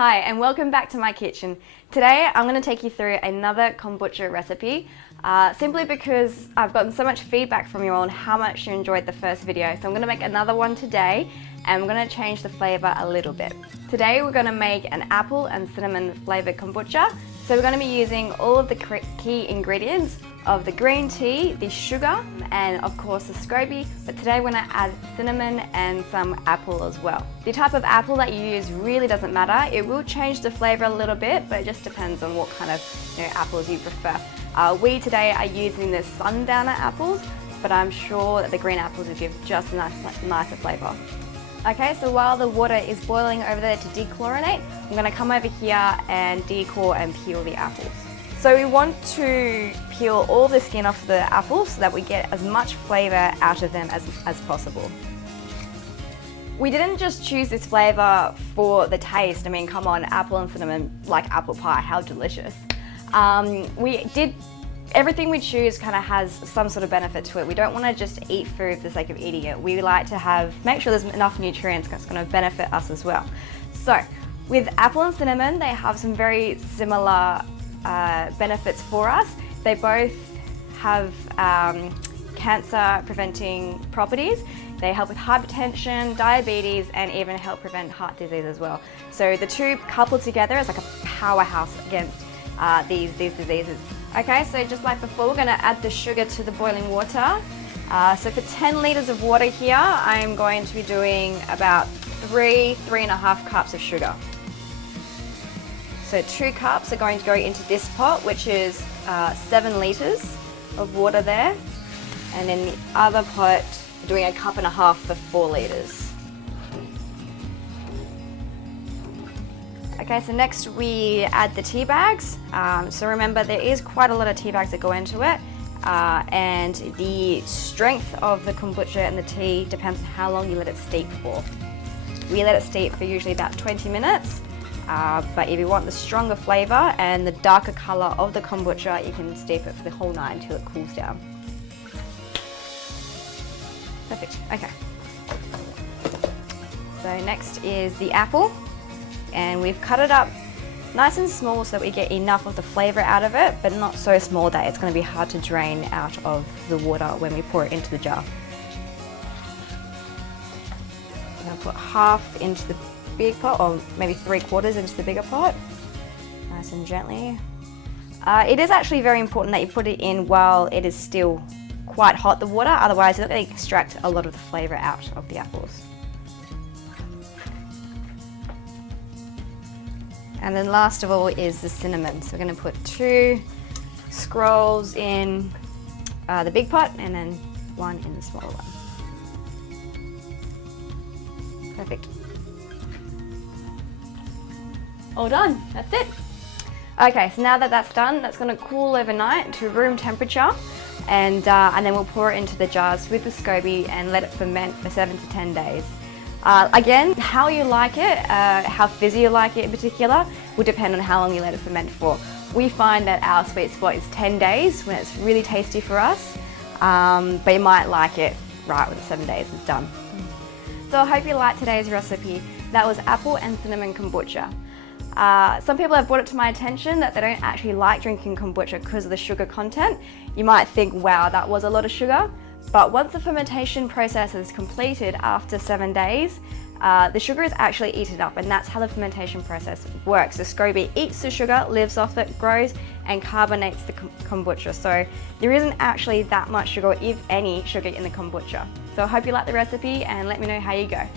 Hi and welcome back to my kitchen. Today I'm going to take you through another kombucha recipe simply because I've gotten so much feedback from you all on how much you enjoyed the first video. So I'm going to make another one today and I'm going to change the flavour a little bit. Today we're going to make an apple and cinnamon flavoured kombucha. So we're going to be using all of the key ingredients of the green tea, the sugar, and of course the SCOBY, but today we're going to add cinnamon and some apple as well. The type of apple that you use really doesn't matter. It will change the flavour a little bit, but it just depends on what kind of apples you prefer. We today are using the sundowner apples, but I'm sure that the green apples will give just a nicer flavour. Okay, so while the water is boiling over there to dechlorinate, I'm going to come over here and decore and peel the apples. So we want to peel all the skin off the apples so that we get as much flavour out of them as possible. We didn't just choose this flavour for the taste. I mean, come on, apple and cinnamon, like apple pie, how delicious. Everything we choose kind of has some sort of benefit to it. We don't want to just eat food for the sake of eating it. We like to make sure there's enough nutrients that's going to benefit us as well. So with apple and cinnamon, they have some very similar benefits for us. They both have cancer preventing properties. They help with hypertension, diabetes, and even help prevent heart disease as well. So the two coupled together is like a powerhouse against these diseases. Okay, so just like before, we're going to add the sugar to the boiling water. So for 10 litres of water here, I'm going to be doing about 3.5 cups of sugar. So 2 cups are going to go into this pot, which is 7 litres of water there. And then the other pot, doing 1.5 cups for 4 litres. Okay, so next we add the tea bags. So remember, there is quite a lot of tea bags that go into it. And the strength of the kombucha and the tea depends on how long you let it steep for. We let it steep for usually about 20 minutes. But if you want the stronger flavour and the darker colour of the kombucha, you can steep it for the whole night until it cools down. Perfect, okay. So next is the apple, and we've cut it up nice and small so that we get enough of the flavour out of it, but not so small that it's going to be hard to drain out of the water when we pour it into the jar. I'm going to put half into the big pot, or maybe 3/4 into the bigger pot, nice and gently. It is actually very important that you put it in while it is still quite hot, the water, otherwise you're not going to extract a lot of the flavour out of the apples. And then last of all is the cinnamon. So we're going to put 2 scrolls in the big pot and then 1 in the smaller one. Perfect. All done, that's it. Okay, so now that that's done, that's going to cool overnight to room temperature, and then we'll pour it into the jars with the SCOBY and let it ferment for 7 to 10 days. Again, how you like it, how fizzy you like it in particular, will depend on how long you let it ferment for. We find that our sweet spot is 10 days when it's really tasty for us, but you might like it right when the 7 days is done. So I hope you liked today's recipe. That was apple and cinnamon kombucha. Some people have brought it to my attention that they don't actually like drinking kombucha because of the sugar content. You might think, wow, that was a lot of sugar. But once the fermentation process is completed after 7 days, the sugar is actually eaten up, and that's how the fermentation process works. The SCOBY eats the sugar, lives off it, grows, and carbonates the kombucha. So there isn't actually that much sugar, if any sugar, in the kombucha. So I hope you like the recipe and let me know how you go.